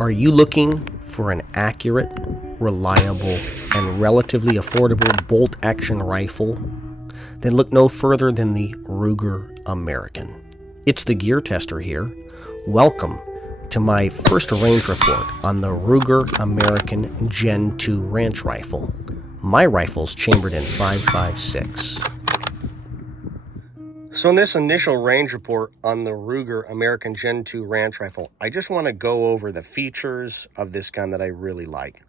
Are you looking for an accurate, reliable, and relatively affordable bolt-action rifle? Then look no further than the Ruger American. It's the Gear Tester here. Welcome to my first range report on the Ruger American Gen 2 ranch rifle. My rifle's chambered in 5.56. So in this initial range report on the Ruger American Gen 2 ranch rifle, I just want to go over the features of this gun that I really like.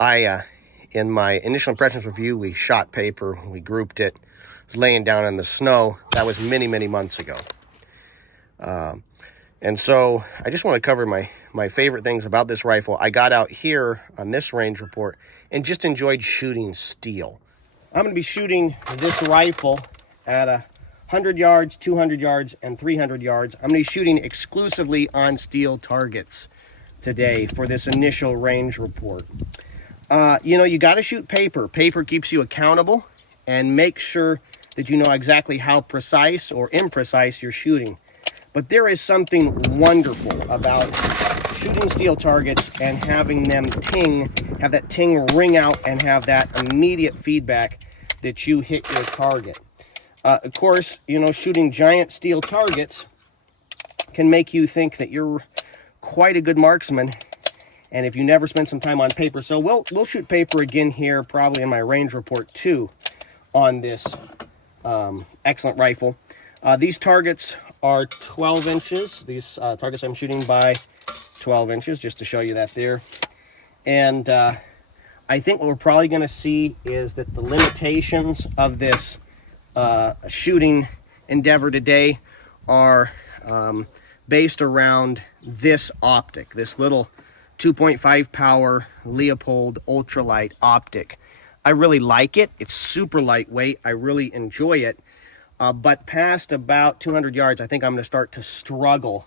In my initial impressions review, we shot paper, we grouped it, it was laying down in the snow. That was many, many months ago. And so I just want to cover my favorite things about this rifle. I got out here on this range report and just enjoyed shooting steel. I'm going to be shooting this rifle at 100 yards, 200 yards, and 300 yards. I'm going to be shooting exclusively on steel targets today for this initial range report. You got to shoot paper. Paper keeps you accountable and make sure that you know exactly how precise or imprecise you're shooting. But there is something wonderful about shooting steel targets and having them have that ting ring out and have that immediate feedback that you hit your target. Of course, shooting giant steel targets can make you think that you're quite a good marksman, and if you never spend some time on paper. So we'll shoot paper again here, probably in my range report too, on this excellent rifle. These targets are 12 inches. These targets I'm shooting by 12 inches, just to show you that there. And I think what we're probably going to see is that the limitations of this shooting endeavor today are based around this optic, this little 2.5 power Leopold ultralight optic. I really like it. It's super lightweight. I really enjoy it. But past about 200 yards, I think I'm going to start to struggle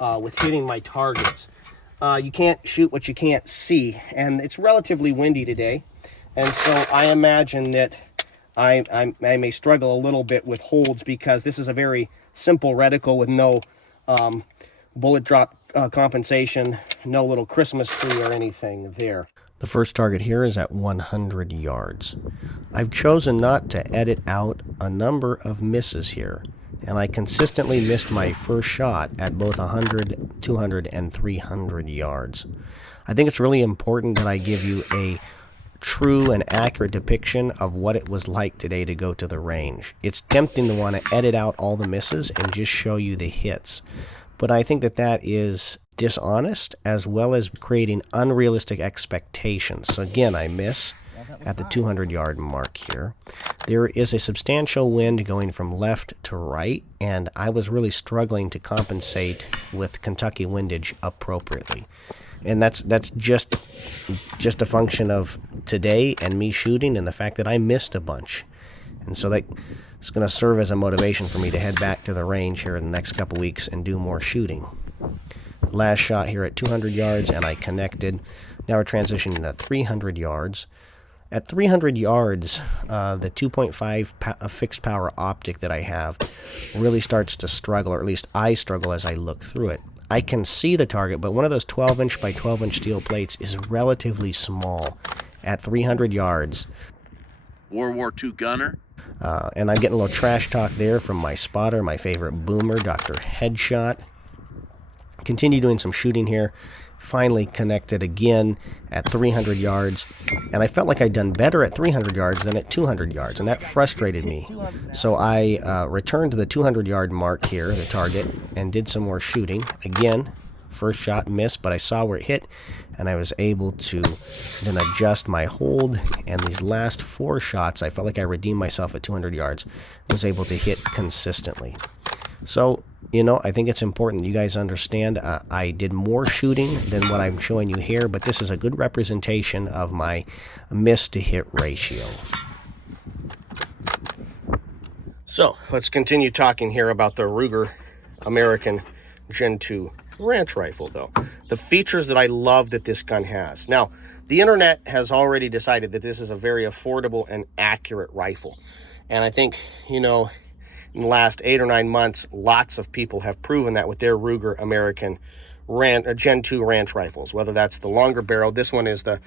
with hitting my targets. You can't shoot what you can't see, and it's relatively windy today. And so I imagine that I may struggle a little bit with holds, because this is a very simple reticle with no bullet drop compensation, no little Christmas tree or anything there. The first target here is at 100 yards. I've chosen not to edit out a number of misses here, and I consistently missed my first shot at both 100, 200, and 300 yards. I think it's really important that I give you a true and accurate depiction of what it was like today to go to the range. It's tempting to want to edit out all the misses and just show you the hits, but I think that is dishonest, as well as creating unrealistic expectations. So again, I miss at the 200 yard mark here. There is a substantial wind going from left to right, and I was really struggling to compensate with Kentucky windage appropriately. And that's just a function of today and me shooting and the fact that I missed a bunch. And so that's going to serve as a motivation for me to head back to the range here in the next couple weeks and do more shooting. Last shot here at 200 yards, and I connected. Now we're transitioning to 300 yards. At 300 yards, the 2.5 fixed power optic that I have really starts to struggle, or at least I struggle as I look through it. I can see the target, but one of those 12-inch by 12-inch steel plates is relatively small at 300 yards. World War II gunner. And I'm getting a little trash talk there from my spotter, my favorite boomer, Dr. Headshot. Continue doing some shooting here. Finally connected again at 300 yards, and I felt like I'd done better at 300 yards than at 200 yards, and that frustrated me. So I returned to the 200 yard mark here, the target, and did some more shooting. Again, first shot missed, but I saw where it hit, and I was able to then adjust my hold, and these last 4 shots, I felt like I redeemed myself at 200 yards, was able to hit consistently. So, I think it's important you guys understand I did more shooting than what I'm showing you here, but this is a good representation of my miss to hit ratio. So, let's continue talking here about the Ruger American Gen 2 ranch rifle, though. The features that I love that this gun has. Now, the internet has already decided that this is a very affordable and accurate rifle. And I think, in the last 8 or 9 months, lots of people have proven that with their Ruger American Gen 2 ranch rifles, whether that's the longer barrel. This one is the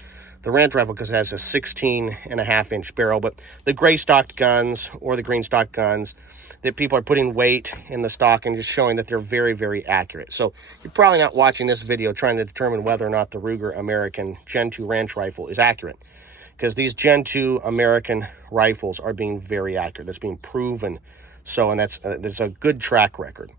ranch rifle because it has a 16.5-inch barrel, but the gray stocked guns or the green stock guns that people are putting weight in the stock and just showing that they're very, very accurate. So you're probably not watching this video trying to determine whether or not the Ruger American Gen 2 ranch rifle is accurate, because these Gen 2 American rifles are being very accurate. That's being proven. So, and there's a good track record.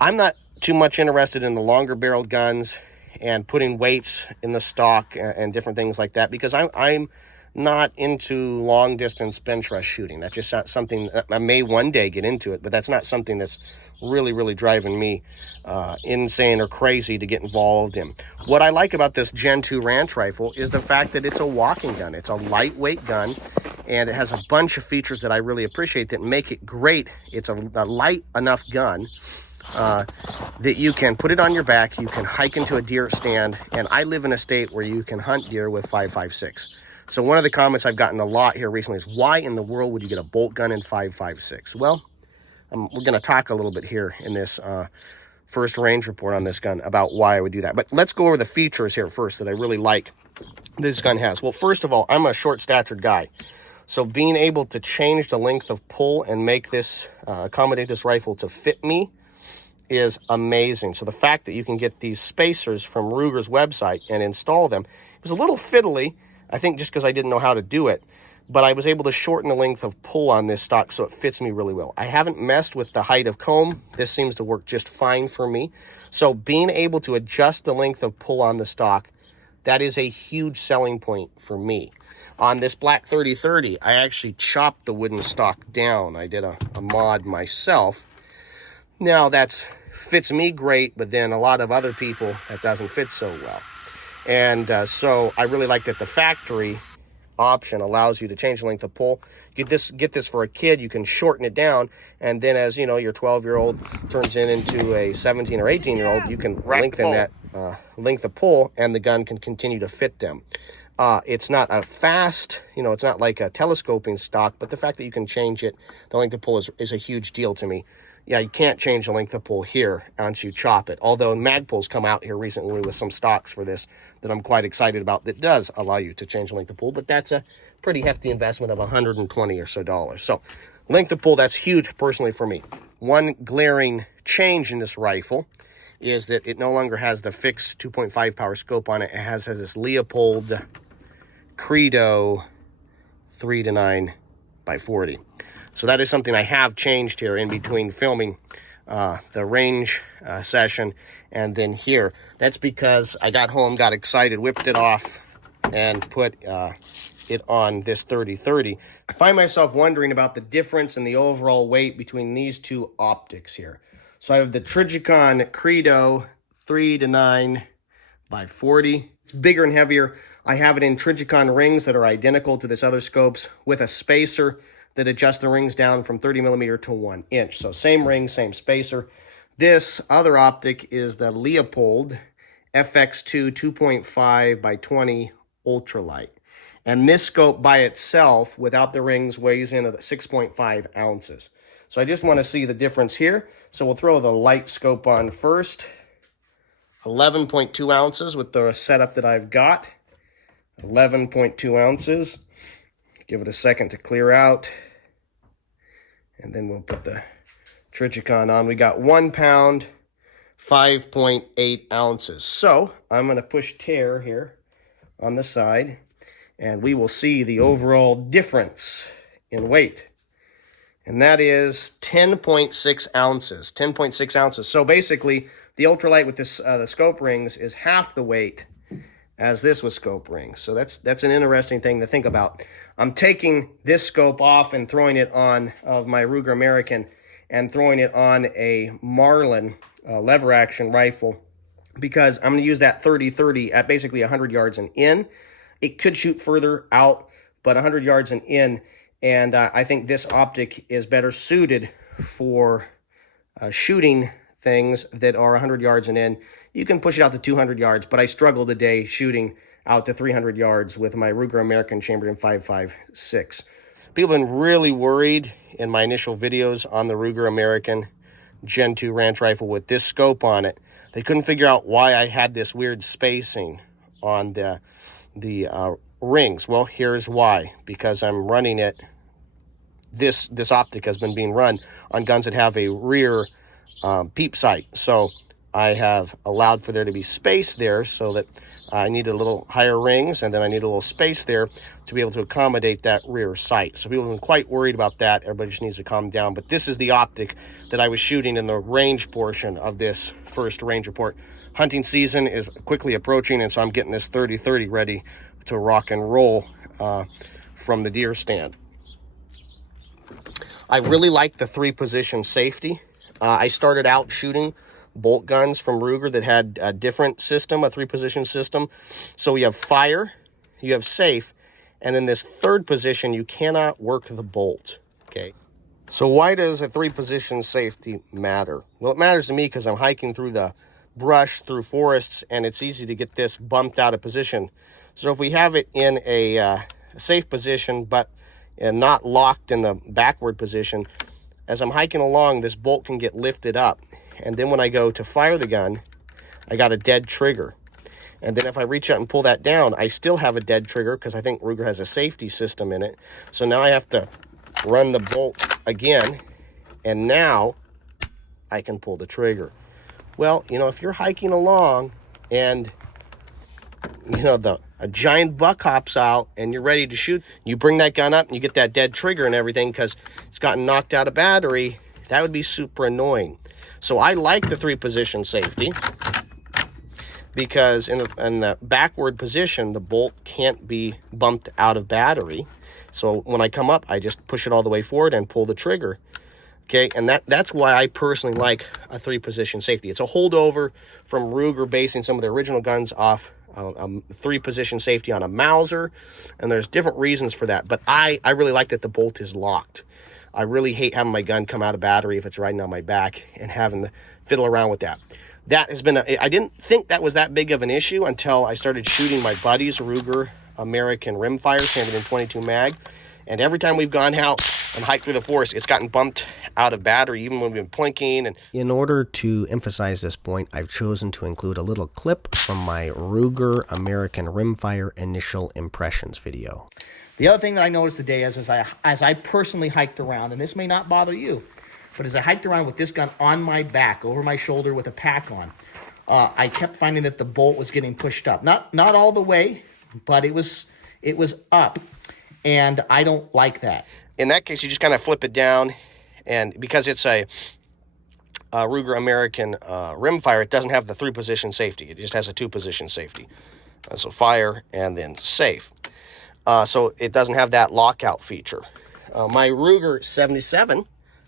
I'm not too much interested in the longer barreled guns and putting weights in the stock and different things like that, because I'm not into long distance bench rest shooting. That's just not something I may one day get into it, but that's not something that's really, really driving me insane or crazy to get involved in. What I like about this Gen 2 ranch rifle is the fact that it's a walking gun. It's a lightweight gun, and it has a bunch of features that I really appreciate that make it great. It's a light enough gun that you can put it on your back, you can hike into a deer stand, and I live in a state where you can hunt deer with 5.56. So one of the comments I've gotten a lot here recently is, why in the world would you get a bolt gun in 5.56? Well, we're going to talk a little bit here in this first range report on this gun about why I would do that. But let's go over the features here first that I really like this gun has. Well, first of all, I'm a short-statured guy. So being able to change the length of pull and make this, accommodate this rifle to fit me is amazing. So the fact that you can get these spacers from Ruger's website and install them, it was a little fiddly, I think just because I didn't know how to do it, but I was able to shorten the length of pull on this stock so it fits me really well. I haven't messed with the height of comb. This seems to work just fine for me. So being able to adjust the length of pull on the stock, that is a huge selling point for me. On this black 3030, I actually chopped the wooden stock down. I did a mod myself. Now that's fits me great, but then a lot of other people that doesn't fit so well. And so I really like that the factory option allows you to change the length of pull. Get this for a kid, you can shorten it down, and then as you know, your 12-year-old turns into a 17 or 18-year-old, you can lengthen that length of pull, and the gun can continue to fit them. It's not a fast, it's not like a telescoping stock, but the fact that you can change it, the length of pull is a huge deal to me. Yeah, you can't change the length of pull here once you chop it. Although Magpul's come out here recently with some stocks for this that I'm quite excited about that does allow you to change the length of pull, but that's a pretty hefty investment of $120 or so. So length of pull, that's huge personally for me. One glaring change in this rifle is that it no longer has the fixed 2.5 power scope on it. It has this Leopold Credo 3-9 by 40. So that is something I have changed here in between filming the range session and then here. That's because I got home, got excited, whipped it off, and put it on this 3030. I find myself wondering about the difference in the overall weight between these two optics here. So I have the Trijicon Credo 3-9 by 40. It's bigger and heavier. I have it in Trijicon rings that are identical to this other scopes with a spacer that adjust the rings down from 30 millimeter to 1 inch. So same ring, same spacer. This other optic is the Leopold FX2 2.5 by 20 ultralight. And this scope by itself, without the rings, weighs in at 6.5 ounces. So I just want to see the difference here. So we'll throw the light scope on first. 11.2 ounces with the setup that I've got. 11.2 ounces. Give it a second to clear out. And then we'll put the Trijicon on. We got 1 pound, 5.8 ounces. So I'm going to push tear here on the side, and we will see the overall difference in weight. And that is 10.6 ounces. 10.6 ounces. So basically, the ultralight with this the scope rings is half the weight as this with scope rings. So that's an interesting thing to think about. I'm taking this scope off and throwing it on of my Ruger American and throwing it on a Marlin lever action rifle because I'm going to use that 30-30 at basically 100 yards and in. It could shoot further out, but 100 yards and in. And I think this optic is better suited for shooting things that are 100 yards and in. You can push it out to 200 yards, but I struggle today shooting out to 300 yards with my Ruger American Chamberlain 5.56. People have been really worried in my initial videos on the Ruger American Gen 2 ranch rifle with this scope on it. They couldn't figure out why I had this weird spacing on the rings. Well, here's why. Because I'm running it, this optic has been being run on guns that have a rear peep sight. So I have allowed for there to be space there so that I need a little higher rings, and then I need a little space there to be able to accommodate that rear sight. So people have been quite worried about that. Everybody just needs to calm down. But this is the optic that I was shooting in the range portion of this first range report. Hunting season is quickly approaching, and so I'm getting this 30-30 ready to rock and roll from the deer stand. I really like the 3-position safety. I started out shooting bolt guns from Ruger that had a different system, a 3-position system. So you have fire, you have safe, and in this 3rd position, you cannot work the bolt, okay? So why does a 3-position safety matter? Well, it matters to me because I'm hiking through the brush, through forests, and it's easy to get this bumped out of position. So if we have it in a safe position, but not locked in the backward position, as I'm hiking along, this bolt can get lifted up. And then when I go to fire the gun, I got a dead trigger. And then if I reach out and pull that down, I still have a dead trigger because I think Ruger has a safety system in it. So now I have to run the bolt again, and now I can pull the trigger. Well, you know, if you're hiking along and, you know, a giant buck hops out and you're ready to shoot, you bring that gun up and you get that dead trigger and everything because it's gotten knocked out of battery, that would be super annoying. So I like the 3-position safety because in the backward position, the bolt can't be bumped out of battery. So when I come up, I just push it all the way forward and pull the trigger. Okay, and that's why I personally like a 3-position safety. It's a holdover from Ruger basing some of the original guns off 3-position safety on a Mauser, and there's different reasons for that. But I really like that the bolt is locked. I really hate having my gun come out of battery if it's riding on my back and having to fiddle around with that. That has been I didn't think that was that big of an issue until I started shooting my buddy's Ruger American rimfire, standard in 22 mag. And every time we've gone out and hiked through the forest, it's gotten bumped out of battery, even when we've been plinking. And in order to emphasize this point, I've chosen to include a little clip from my Ruger American rimfire initial impressions video. The other thing that I noticed today is as I personally hiked around, and this may not bother you, but as I hiked around with this gun on my back, over my shoulder with a pack on, I kept finding that the bolt was getting pushed up. Not all the way, but it was up, and I don't like that. In that case, you just kind of flip it down, and because it's a Ruger American rimfire, it doesn't have the 3-position safety. It just has a 2-position safety. So fire and then safe. So it doesn't have that lockout feature. My Ruger 77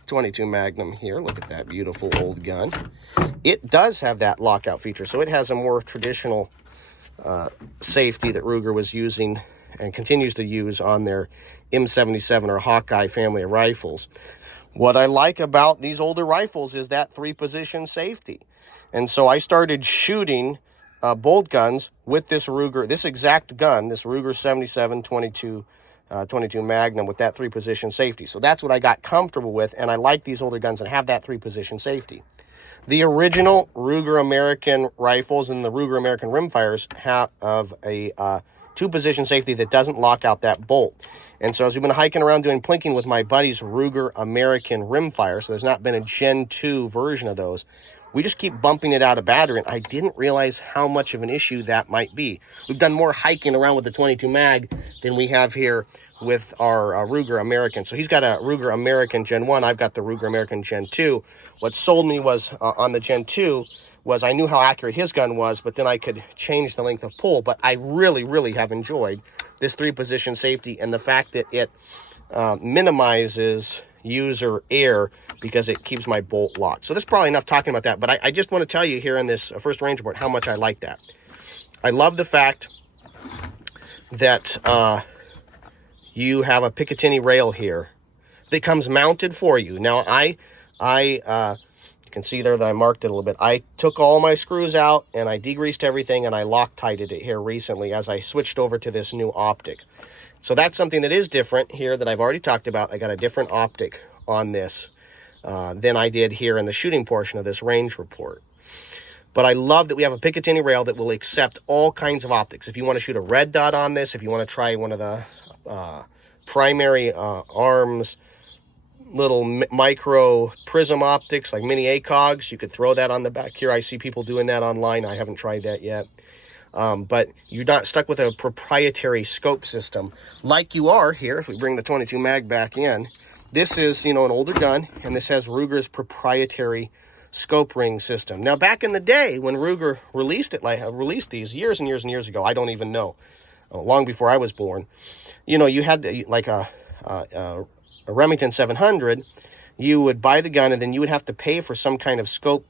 22 Magnum here, look at that beautiful old gun. It does have that lockout feature, so it has a more traditional safety that Ruger was using and continues to use on their M77 or Hawkeye family of rifles. What I like about these older rifles is that 3-position safety. And so I started shooting bolt guns with this Ruger, this exact gun, this Ruger 77 22 Magnum with that 3-position safety. So that's what I got comfortable with, and I like these older guns that have that 3-position safety. The original Ruger American rifles and the Ruger American rimfires have a 2-position safety that doesn't lock out that bolt. And so as we've been hiking around doing plinking with my buddy's Ruger American rimfire, so there's not been a Gen 2 version of those, we just keep bumping it out of battery, and I didn't realize how much of an issue that might be. We've done more hiking around with the 22 mag than we have here with our Ruger American. So he's got a Ruger American Gen 1. I've got the Ruger American Gen 2. What sold me was on the Gen 2 was I knew how accurate his gun was, but then I could change the length of pull. But I really, really have enjoyed this 3-position safety and the fact that it minimizes user error because it keeps my bolt locked. So that's probably enough talking about that, but I just want to tell you here in this first range report how much I like that. I love the fact that you have a Picatinny rail here that comes mounted for you. Now, you can see there that I marked it a little bit. I took all my screws out and I degreased everything and I Loctited it here recently as I switched over to this new optic. So that's something that is different here that I've already talked about. I got a different optic on this than I did here in the shooting portion of this range report. But I love that we have a Picatinny rail that will accept all kinds of optics. If you want to shoot a red dot on this, if you want to try one of the primary arms, little micro prism optics like mini ACOGs, you could throw that on the back here. I see people doing that online. I haven't tried that yet. But you're not stuck with a proprietary scope system like you are here. If we bring the 22 mag back in, this is, you know, an older gun, and this has Ruger's proprietary scope ring system. Now, back in the day when Ruger released these years and years and years ago, I don't even know, long before I was born, you know, you had like a Remington 700. You would buy the gun, and then you would have to pay for some kind of scope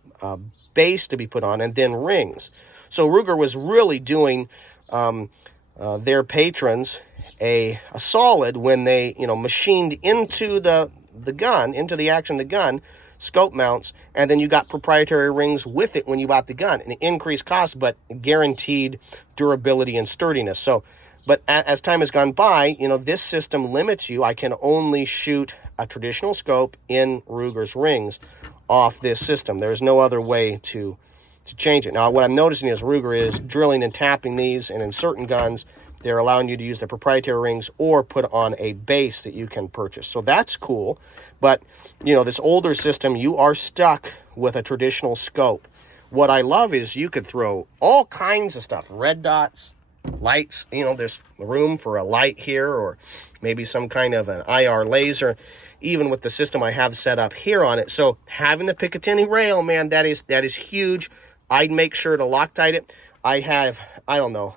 base to be put on, and then rings. So Ruger was really doing their patrons a solid when they, you know, machined into the gun, into the action of the gun, scope mounts, and then you got proprietary rings with it when you bought the gun. An increased cost, but guaranteed durability and sturdiness. So, but as time has gone by, you know, this system limits you. I can only shoot a traditional scope in Ruger's rings off this system. There's no other way to change it. Now, what I'm noticing is Ruger is drilling and tapping these, and in certain guns, they're allowing you to use the proprietary rings or put on a base that you can purchase. So that's cool. But, you know, this older system, you are stuck with a traditional scope. What I love is you could throw all kinds of stuff, red dots, lights, you know, there's room for a light here, or maybe some kind of an IR laser, even with the system I have set up here on it. So having the Picatinny rail, man, that is huge. I'd make sure to Loctite it. I have, I don't know,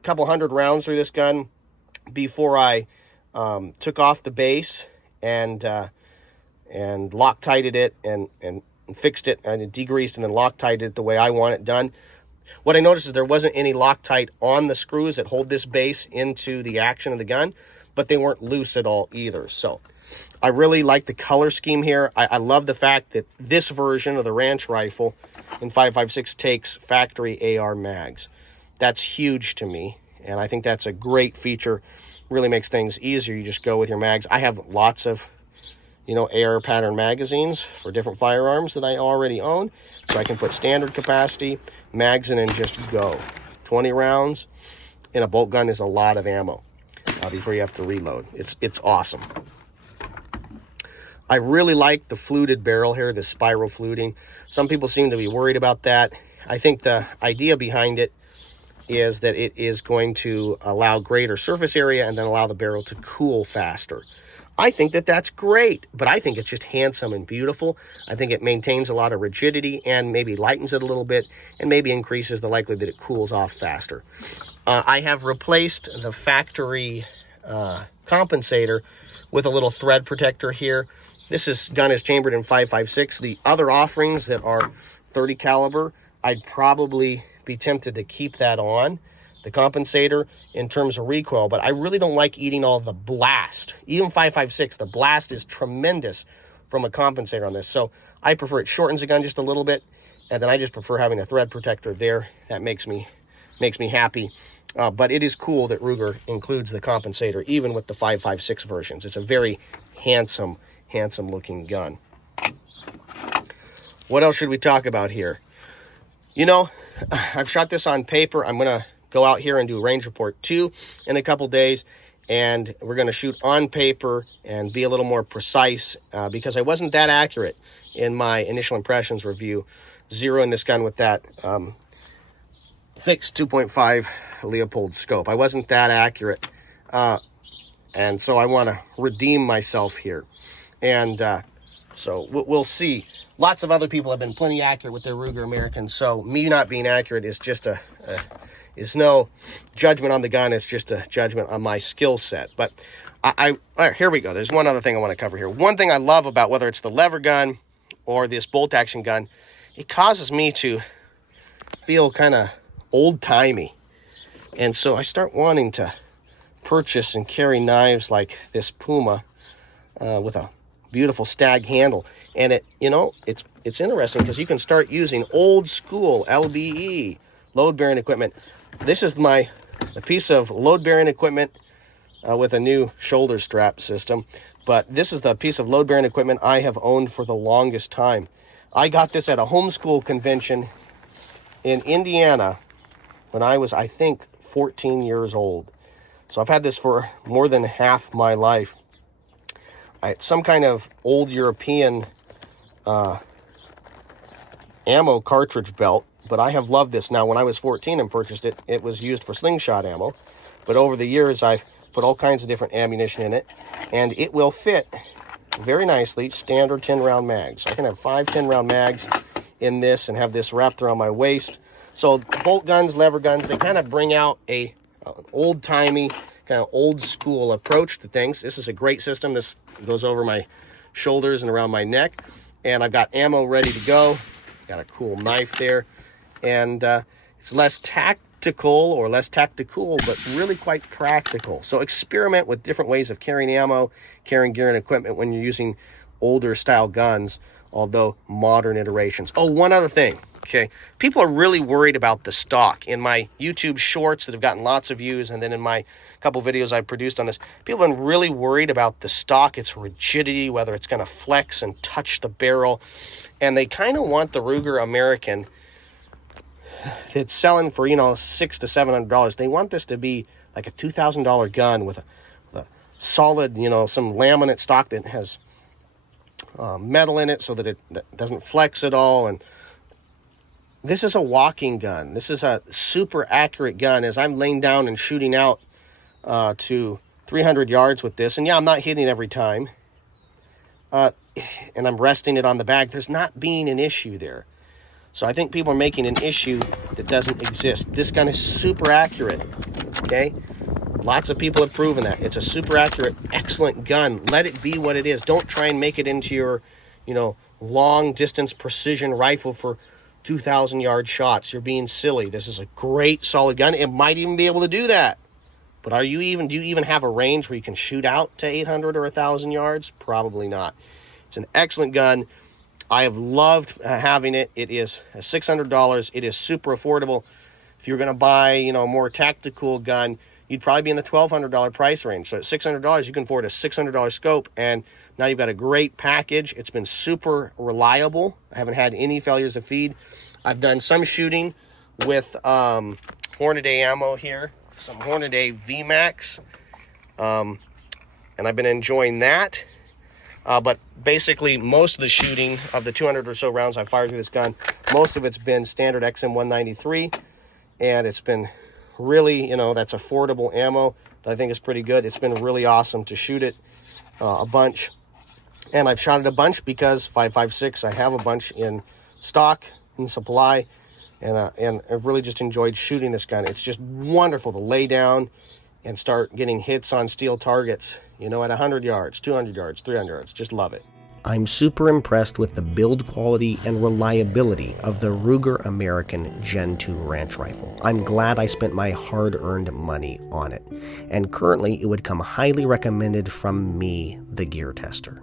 a couple hundred rounds through this gun before I took off the base and Loctited it and fixed it, and degreased and then Loctited it the way I want it done. What I noticed is there wasn't any Loctite on the screws that hold this base into the action of the gun, but they weren't loose at all either. So I really like the color scheme here. I love the fact that this version of the Ranch rifle in 5.56 takes factory AR mags. That's huge to me, and I think that's a great feature. Really makes things easier. You just go with your mags. I have lots of, you know, AR pattern magazines for different firearms that I already own, so I can put standard capacity mags in and just go. 20 rounds in a bolt gun is a lot of ammo before you have to reload. It's awesome. I really like the fluted barrel here, the spiral fluting. Some people seem to be worried about that. I think the idea behind it is that it is going to allow greater surface area and then allow the barrel to cool faster. I think that that's great, but I think it's just handsome and beautiful. I think it maintains a lot of rigidity and maybe lightens it a little bit and maybe increases the likelihood that it cools off faster. I have replaced the factory compensator with a little thread protector here. This gun is chambered in 5.56. The other offerings that are 30 caliber, I'd probably be tempted to keep that on, the compensator, in terms of recoil, but I really don't like eating all the blast. Even 5.56, the blast is tremendous from a compensator on this. So I prefer it shortens the gun just a little bit, and then I just prefer having a thread protector there. That makes me happy. But it is cool that Ruger includes the compensator even with the 5.56 versions. It's a very handsome looking gun. What else should we talk about here? You know, I've shot this on paper. I'm going to go out here and do range report 2 in a couple days, and we're going to shoot on paper and be a little more precise because I wasn't that accurate in my initial impressions review, zeroing this gun with that fixed 2.5 Leopold scope. I wasn't that accurate, and so I want to redeem myself here. And so we'll see. Lots of other people have been plenty accurate with their Ruger Americans, so me not being accurate is just is no judgment on the gun. It's just a judgment on my skill set. But all right, here we go. There's one other thing I want to cover here. One thing I love about whether it's the lever gun or this bolt action gun, it causes me to feel kind of old-timey. And so I start wanting to purchase and carry knives like this Puma with a beautiful stag handle. And it, you know, it's interesting because you can start using old school LBE load bearing equipment. This is a piece of load bearing equipment with a new shoulder strap system. But this is the piece of load-bearing equipment I have owned for the longest time. I got this at a homeschool convention in Indiana when I was, I think, 14 years old. So I've had this for more than half my life. It's some kind of old European ammo cartridge belt, but I have loved this. Now, when I was 14 and purchased it, it was used for slingshot ammo. But over the years, I've put all kinds of different ammunition in it, and it will fit very nicely standard 10-round mags. I can have 5 10-round mags in this and have this wrapped around my waist. So bolt guns, lever guns, they kind of bring out an old-timey, kind of old-school approach to things. This is a great system. This goes over my shoulders and around my neck, and I've got ammo ready to go. Got a cool knife there, and it's less tactical, but really quite practical. So experiment with different ways of carrying ammo, carrying gear and equipment when you're using older style guns, although modern iterations. Oh, one other thing. Okay, people are really worried about the stock. In my YouTube shorts that have gotten lots of views, and then in my couple videos I've produced on this, people have been really worried about the stock, its rigidity, whether it's going to flex and touch the barrel. And they kind of want the Ruger American that's selling for, $600 to $700. They want this to be like a $2,000 gun with a solid, some laminate stock that has metal in it so that it doesn't flex at all. And this is a walking gun. This is a super accurate gun. As I'm laying down and shooting out to 300 yards with this, and yeah, I'm not hitting every time, and I'm resting it on the bag, there's not being an issue there. So I think people are making an issue that doesn't exist. This gun is super accurate, okay? Lots of people have proven that. It's a super accurate, excellent gun. Let it be what it is. Don't try and make it into your, long distance precision rifle for 2,000 yard shots. You're being silly. This is a great solid gun. It might even be able to do that. But do you even have a range where you can shoot out to 800 or 1,000 yards? Probably not. It's an excellent gun. I have loved having it. It is $600. It is super affordable. If you're going to buy, a more tactical gun, you'd probably be in the $1,200 price range. So at $600, you can afford a $600 scope, and now you've got a great package. It's been super reliable. I haven't had any failures of feed. I've done some shooting with Hornady ammo here, some Hornady VMAX, and I've been enjoying that. But basically, most of the shooting of the 200 or so rounds I've fired through this gun, most of it's been standard XM193, and it's been really, that's affordable ammo that I think is pretty good. It's been really awesome to shoot it a bunch, and I've shot it a bunch because 5.56, I have a bunch in stock, in supply, and I've really just enjoyed shooting this gun. It's just wonderful to lay down and start getting hits on steel targets, at 100 yards, 200 yards, 300 yards. Just love it. I'm super impressed with the build quality and reliability of the Ruger American Gen 2 ranch rifle. I'm glad I spent my hard-earned money on it, and currently it would come highly recommended from me, the Gear Tester.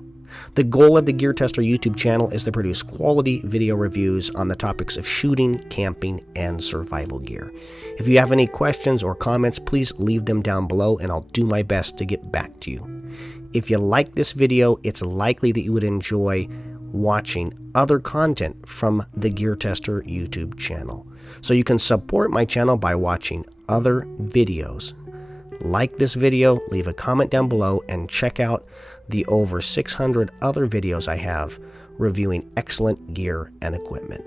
The goal of the Gear Tester YouTube channel is to produce quality video reviews on the topics of shooting, camping, and survival gear. If you have any questions or comments, please leave them down below and I'll do my best to get back to you. If you like this video, it's likely that you would enjoy watching other content from the Gear Tester YouTube channel. So you can support my channel by watching other videos. Like this video, leave a comment down below, and check out the over 600 other videos I have reviewing excellent gear and equipment.